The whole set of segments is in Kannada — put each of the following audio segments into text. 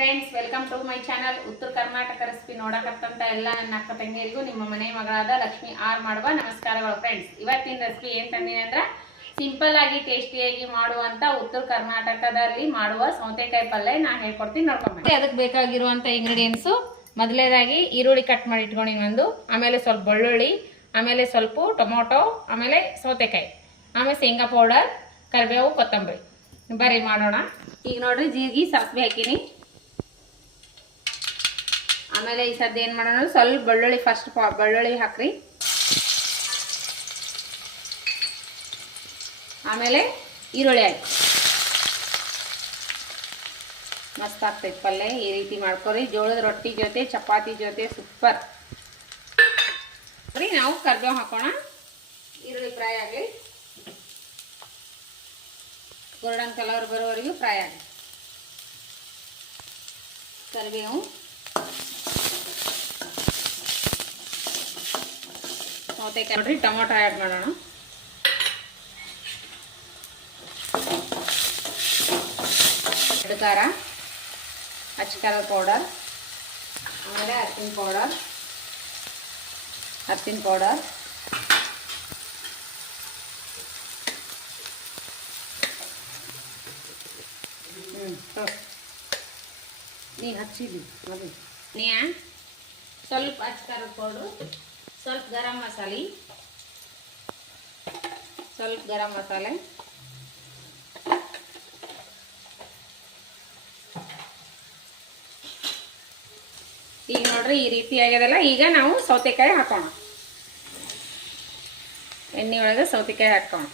Friends, welcome to my channel. Uttara Karnataka recipe ನೋಡಕತ್ತಂತ ಎಲ್ಲ ನನ್ನ ಅಕ್ಕ ತಂಗಿಯರಿಗೂ ನಿಮ್ಮ ಮನೆ ಮಗಳಾದ ಲಕ್ಷ್ಮಿ ಆರ್ ಮಾಡುವ ನಮಸ್ಕಾರಗಳು. ಫ್ರೆಂಡ್ಸ್, ಇವತ್ತಿನ ರೆಸಿಪಿ ಏನು ತಂದಿನಿ ಅಂದ್ರೆ ಸಿಂಪಲ್ ಆಗಿ ಟೇಸ್ಟಿಯಾಗಿ ಮಾಡುವಂತ ಉತ್ತರ ಕರ್ನಾಟಕದಲ್ಲಿ ಮಾಡುವ ಸೌತೆಕಾಯಿ ಪಲ್ಯ ನಾನು ಹೇಳ್ಕೊಡ್ತೀನಿ, ನೋಡ್ಕೊಂಬ. ಅದಕ್ಕೆ ಬೇಕಾಗಿರುವಂತ ಇಂಗ್ರೀಡಿಯೆಂಟ್ಸು ಮೊದಲನೇದಾಗಿ ಈರುಳ್ಳಿ ಕಟ್ ಮಾಡಿ ಇಟ್ಕೊಂಡಿನಿ ಒಂದು, ಆಮೇಲೆ ಸ್ವಲ್ಪ ಬೆಳ್ಳುಳ್ಳಿ, ಆಮೇಲೆ ಸ್ವಲ್ಪ ಟೊಮೊಟೊ, ಆಮೇಲೆ ಸೌತೆಕಾಯಿ, ಆಮೇಲೆ ಶೇಂಗಾ ಪೌಡರ್, ಕರಿಬೇವು, ಕೊತ್ತಂಬರಿ. ಬರ್ರಿ ಮಾಡೋಣ. ಈಗ ನೋಡ್ರಿ, ಜೀರಿಗೆ ಸಾಸಿವೆ ಹಾಕಿನಿ. ಆಮೇಲೆ ಈ ಸದ್ಯ ಏನು ಮಾಡೋಣ, ಸ್ವಲ್ಪ ಬೆಳ್ಳುಳ್ಳಿ, ಫಸ್ಟ್ ಬೆಳ್ಳುಳ್ಳಿ ಹಾಕ್ರಿ. ಆಮೇಲೆ ಈರುಳ್ಳಿ ಹಾಕಿ. ಮಸ್ತ್ ಆಗ್ತೈತೆ ಪಲ್ಯ. ಈ ರೀತಿ ಮಾಡ್ಕೊರಿ. ಜೋಳದ ರೊಟ್ಟಿ ಜೊತೆ, ಚಪಾತಿ ಜೊತೆ ಸೂಪರ್. ನಾವು ಕರಿಬೇವು ಹಾಕೋಣ. ಈರುಳ್ಳಿ ಫ್ರೈ ಆಗಲಿ, ಗೋಲ್ಡನ್ ಕಲರ್ ಬರೋವರೆಗೂ ಫ್ರೈ ಆಗಲಿ. ಕರಿಬೇವು, ಸೌತೆಕಾಯಿ ನೋಡ್ರಿ, ಟೊಮೊಟೊ ಆ್ಯಡ್ ಮಾಡೋಣ. ಖಾರ, ಅಚ್ಚಕಾರದ ಪೌಡರ್, ಆಮೇಲೆ ಅರ್ಶಿನ ಪೌಡರ್, ನೀ ಹಚ್ಚಿದ್ವಿ ಅದು ಸ್ವಲ್ಪ ಅಚ್ಚಕಾರದ ಪೌಡ್ರು, ಸ್ವಲ್ಪ ಗರಂ ಮಸಾಲೆ, ಈಗ ನೋಡ್ರಿ ಈ ರೀತಿ ಆಗ್ಯದಲ್ಲ. ಈಗ ನಾವು ಸೌತೆಕಾಯಿ ಹಾಕೋಣ. ಎಣ್ಣೆ ಒಳಗೆ ಸೌತೆಕಾಯಿ ಹಾಕೋಣ.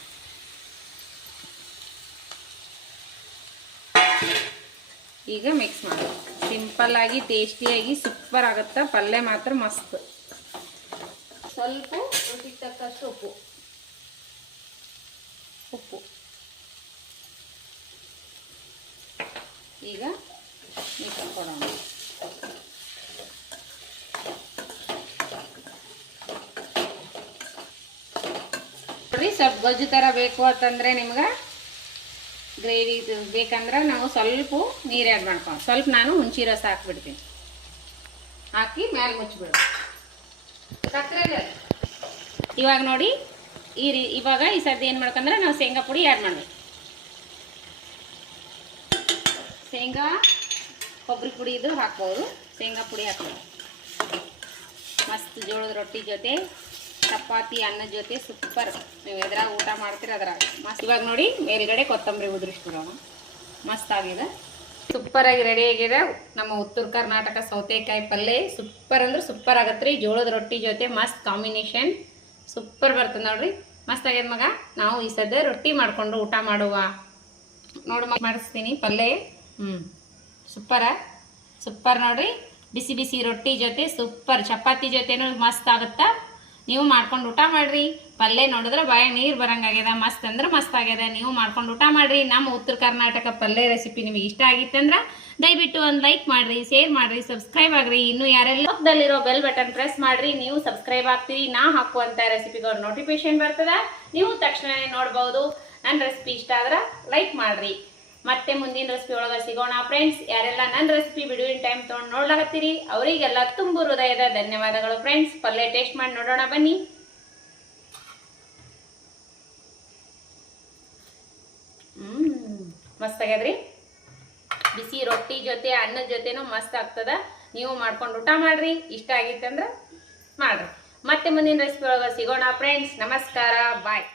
ಈಗ ಮಿಕ್ಸ್ ಮಾಡೋಣ. ಸಿಂಪಲ್ ಆಗಿ ಟೇಸ್ಟಿಯಾಗಿ ಸೂಪರ್ ಆಗುತ್ತೆ ಪಲ್ಯ, ಮಾತ್ರ ಮಸ್ತ್. ಸ್ವಲ್ಪ ರುಚಿಗೆ ತಕ್ಕಷ್ಟು ಉಪ್ಪು. ಈಗ ಮಿಕ್ಸ್ ಕೊಡೋಣ. ಸ್ವಲ್ಪ ಗೊಜ್ಜು ಥರ ಬೇಕು ಅಂತಂದರೆ, ನಿಮ್ಗೆ ಗ್ರೇವಿ ಬೇಕಂದ್ರೆ ನಾವು ಸ್ವಲ್ಪ ನೀರು ಆ್ಯಡ್ ಮಾಡ್ಕೊಂಡು, ಸ್ವಲ್ಪ ನಾನು ಹುಣಸಿ ರಸ ಹಾಕ್ಬಿಡ್ತೀನಿ. ಹಾಕಿ ಮೇಲೆ ಮುಚ್ಚಿಬಿಡು. ಸಕ್ಕರೆ ಇವಾಗ ನೋಡಿ, ಇವಾಗ ಈ ಸದ್ಯ ಏನು ಮಾಡ್ಕಂದ್ರೆ ನಾವು ಶೇಂಗಾ ಪುಡಿ ಆ್ಯಡ್ ಮಾಡಬೇಕು. ಶೇಂಗಾ ಕೊಬ್ಬರಿ ಪುಡಿ ಇದು ಹಾಕ್ಬೋದು. ಶೇಂಗಾ ಪುಡಿ ಹಾಕ್ಬೋದು. ಮಸ್ತ್ ಜೋಳದ ರೊಟ್ಟಿ ಜೊತೆ, ಚಪಾತಿ, ಅನ್ನದ ಜೊತೆ ಸೂಪರ್. ನೀವು ಎದ್ರಾಗ ಊಟ ಮಾಡ್ತೀರಿ ಅದ್ರಾಗ ಮಸ್ತ್. ಇವಾಗ ನೋಡಿ, ಮೇಲ್ಗಡೆ ಕೊತ್ತಂಬರಿ ಉದುರಿಸ್ಬಿಡೋಣ. ಮಸ್ತ್ ಆಗಿದೆ, ಸೂಪರಾಗಿ ರೆಡಿ ಆಗಿದೆ ನಮ್ಮ ಉತ್ತರ ಕರ್ನಾಟಕ ಸೌತೆಕಾಯಿ ಪಲ್ಯ. ಸೂಪರ್ ಅಂದ್ರೆ ಸೂಪರ್ ಆಗತ್ತೆ ರೀ. ಜೋಳದ ರೊಟ್ಟಿ ಜೊತೆ ಮಸ್ತ್ ಕಾಂಬಿನೇಷನ್, ಸೂಪರ್ ಬರ್ತದೆ ನೋಡ್ರಿ. ಮಸ್ತ್ ಆಗ್ಯದ ಮಗ. ನಾವು ಈ ಸದ್ಯ ರೊಟ್ಟಿ ಮಾಡಿಕೊಂಡು ಊಟ ಮಾಡುವ ನೋಡಿ ಮಾಡಿಸ್ತೀನಿ ಪಲ್ಯ. ಸೂಪರ್ ನೋಡ್ರಿ. ಬಿಸಿ ಬಿಸಿ ರೊಟ್ಟಿ ಜೊತೆ ಸೂಪರ್, ಚಪಾತಿ ಜೊತೆನೂ ಮಸ್ತ್ ಆಗುತ್ತಾ. ನೀವು ಮಾಡ್ಕೊಂಡು ಊಟ ಮಾಡ್ರಿ. ಪಲ್ಯ ನೋಡಿದ್ರೆ ಬಾಯ ನೀರು ಬರಂಗಾಗ್ಯದ. ಮಸ್ತ್ ಅಂದ್ರೆ ಮಸ್ತ್ ಆಗ್ಯದ. ನೀವು ಮಾಡ್ಕೊಂಡು ಊಟ ಮಾಡ್ರಿ. ನಮ್ಮ ಉತ್ತರ ಕರ್ನಾಟಕ ಪಲ್ಯ ರೆಸಿಪಿ ನಿಮಗೆ ಇಷ್ಟ ಆಗಿತ್ತಂದ್ರೆ ದಯವಿಟ್ಟು ಒಂದು ಲೈಕ್ ಮಾಡ್ರಿ, ಶೇರ್ ಮಾಡ್ರಿ, ಸಬ್ಸ್ಕ್ರೈಬ್ ಆಗ್ರಿ. ಇನ್ನು ಯಾರೆಲ್ಲ ಪಕ್ಕದಲ್ಲಿರೋ ಬೆಲ್ ಬಟನ್ ಪ್ರೆಸ್ ಮಾಡ್ರಿ. ನೀವು ಸಬ್ಸ್ಕ್ರೈಬ್ ಆಗ್ತೀರಿ. ನಾ ಹಾಕುವಂಥ ರೆಸಿಪಿಗಳು ನೋಟಿಫಿಕೇಶನ್ ಬರ್ತದೆ, ನೀವು ತಕ್ಷಣ ನೋಡ್ಬೋದು. ನನ್ನ ರೆಸಿಪಿ ಇಷ್ಟ ಆದ್ರೆ ಲೈಕ್ ಮಾಡ್ರಿ. ಮತ್ತೆ ಮುಂದಿನ ರೆಸಿಪಿ ಒಳಗೆ ಸಿಗೋಣ ಫ್ರೆಂಡ್ಸ್. ಯಾರೆಲ್ಲ ನನ್ನ ರೆಸಿಪಿ ಬಿಡುವಿನ ಟೈಮ್ ತೊಗೊಂಡು ನೋಡ್ಲಾಕತ್ತೀರಿ ಅವರಿಗೆಲ್ಲ ತುಂಬ ಹೃದಯದ ಧನ್ಯವಾದಗಳು ಫ್ರೆಂಡ್ಸ್. ಪಲ್ಯ ಟೇಸ್ಟ್ ಮಾಡಿ ನೋಡೋಣ ಬನ್ನಿ. ಮಸ್ತ್ ಆಗ್ಯದ್ರಿ. ಬಿಸಿ ರೊಟ್ಟಿ ಜೊತೆ, ಅನ್ನದ ಜೊತೆನೂ ಮಸ್ತ್ ಆಗ್ತದ. ನೀವು ಮಾಡ್ಕೊಂಡು ಊಟ ಮಾಡ್ರಿ. ಇಷ್ಟ ಆಗಿತ್ತಂದ್ರೆ ಮಾಡ್ರಿ. ಮತ್ತೆ ಮುಂದಿನ ರೆಸಿಪಿ ಒಳಗೆ ಸಿಗೋಣ ಫ್ರೆಂಡ್ಸ್. ನಮಸ್ಕಾರ, ಬಾಯ್.